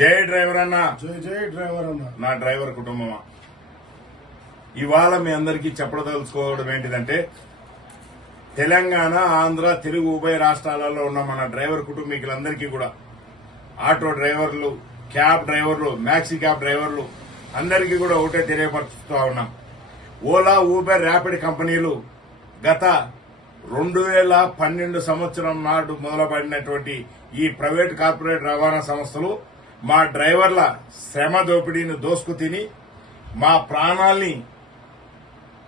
జై డ్రైవర్ అన్న. జై జై డ్రైవర్ అన్న. నా డ్రైవర్ కుటుంబమా? ఇవాళ మీ అందరికీ చెప్పదలుచుకోవడం ఏంటిదంటే తెలంగాణ ఆంధ్ర తెలుగు ఉభయ రాష్ట్రాలలో ఉన్న మన డ్రైవర్ కుటుంబీకులందరికీ కూడా ఆటో డ్రైవర్లు క్యాబ్ డ్రైవర్లు మ్యాక్సీ క్యాబ్ డ్రైవర్లు అందరికీ కూడా ఒకటే తెలియపరుస్తూ ఉన్నాం. ఓలా ఊబర్ ర్యాపిడ్ కంపెనీలు గత రెండు వేల పన్నెండు సంవత్సరం నాడు మొదలుపడినటువంటి ఈ ప్రైవేట్ కార్పొరేట్ రవాణా సంస్థలు మా డ్రైవర్ల శ్రమ దోపిడీని దోసుకు తిని మా ప్రాణాల్ని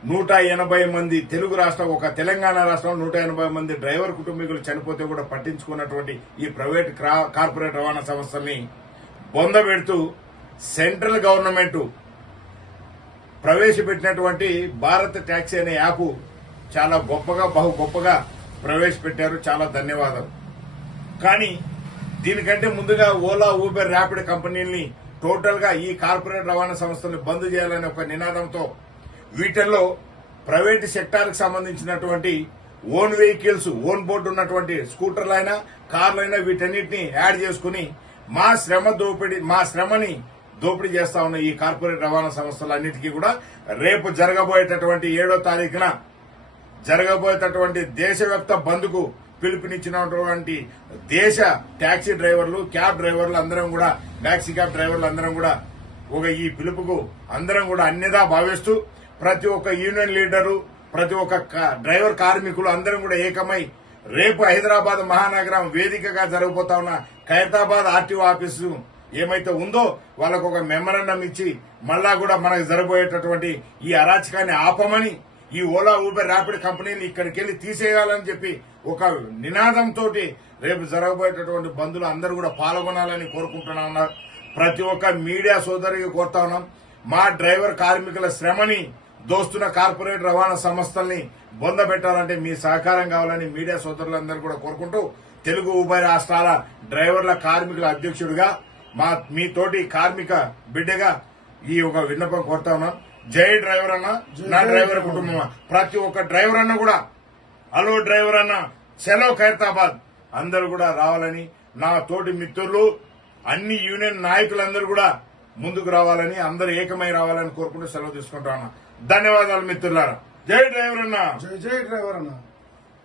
నూట ఎనభై మంది తెలుగు రాష్ట్రం ఒక తెలంగాణ రాష్ట్రం నూట ఎనభై మంది డ్రైవర్ కుటుంబీకులు చనిపోతే కూడా పట్టించుకున్నటువంటి ఈ ప్రైవేట్ క్రా- కార్పొరేట్ రవాణా సంస్థల్ని బొందబెడుతూ సెంట్రల్ గవర్నమెంట్ ప్రవేశపెట్టినటువంటి భారత్ ట్యాక్సీ అనే యాప్ చాలా గొప్పగా బహు గొప్పగా ప్రవేశపెట్టారు. చాలా ధన్యవాదాలు. కానీ దీనికంటే ముందుగా ఓలా ఊబర్ ర్యాపిడ్ కంపెనీల్ని టోటల్గా ఈ కార్పొరేట్ రవాణా సంస్థలు బంద్ చేయాలనే ఒక నినాదంతో వీటిల్లో ప్రైవేట్ సెక్టార్కి సంబంధించినటువంటి ఓన్ వెహికల్స్ ఓన్ బోర్డు ఉన్నటువంటి స్కూటర్లైనా కార్లైనా వీటన్నిటిని యాడ్ చేసుకుని మా శ్రమ దోపిడీ మా శ్రమని దోపిడీ చేస్తా ఉన్న ఈ కార్పొరేట్ రవాణా సంస్థలన్నిటికీ కూడా రేపు జరగబోయేటటువంటి ఏడో తారీఖున జరగబోయేటటువంటి దేశవ్యాప్త బంద్కు పిలుపునిచ్చినటువంటి దేశ ట్యాక్సీ డ్రైవర్లు క్యాబ్ డ్రైవర్లు అందరం కూడా ట్యాక్సీ క్యాబ్ డ్రైవర్లు అందరం కూడా ఒక ఈ పిలుపుకు అందరం కూడా అన్నిదా భావిస్తూ ప్రతి ఒక్క యూనియన్ లీడరు ప్రతి ఒక్క డ్రైవర్ కార్మికులు అందరం కూడా ఏకమై రేపు హైదరాబాద్ మహానగరం వేదికగా జరగబోతా ఉన్న ఖైరతాబాద్ ఆర్టీఓ ఆఫీసు ఏమైతే ఉందో వాళ్ళకు ఒక మెమరాండం ఇచ్చి మళ్ళా కూడా మనకు జరగబోయేటటువంటి ఈ అరాచకాన్ని ఆపమని ఈ ఓలా ఊబర్ ర్యాపిడ్ కంపెనీని ఇక్కడికి వెళ్ళి తీసేయాలని చెప్పి ఒక నినాదంతో రేపు జరగబోయేటటువంటి బంధులు అందరూ కూడా పాల్గొనాలని కోరుకుంటున్నా. ఉన్నారు ప్రతి ఒక్క మీడియా సోదరికి కోరుతా ఉన్నాం. మా డ్రైవర్ కార్మికుల శ్రమని దోస్తున్న కార్పొరేట్ రవాణా సంస్థల్ని బొందబెట్టాలంటే మీ సహకారం కావాలని మీడియా సోదరులందరూ కూడా కోరుకుంటూ తెలుగు ఉభయ రాష్ట్రాల డ్రైవర్ల కార్మికుల అధ్యక్షుడిగా మా మీ తోటి కార్మిక బిడ్డగా ఈ ఒక విన్నపం కోరుతా ఉన్నాం. జై డ్రైవర్ అన్న నా డ్రైవర్. కుటుంబం ప్రతి ఒక్క డ్రైవర్ అన్న కూడా హలో డ్రైవర్ అన్న సెలో ఖైరతాబాద్. అందరూ కూడా రావాలని నా తోటి మిత్రులు అన్ని యూనియన్ నాయకులందరూ కూడా ముందుకు రావాలని అందరూ ఏకమై రావాలని కోరుకుంటూ సెలవు తీసుకుంటా ఉన్నా. ధన్యవాదాలు మిత్రులారా. జై డ్రైవర్ అన్న. జై జై డ్రైవర్ అన్న.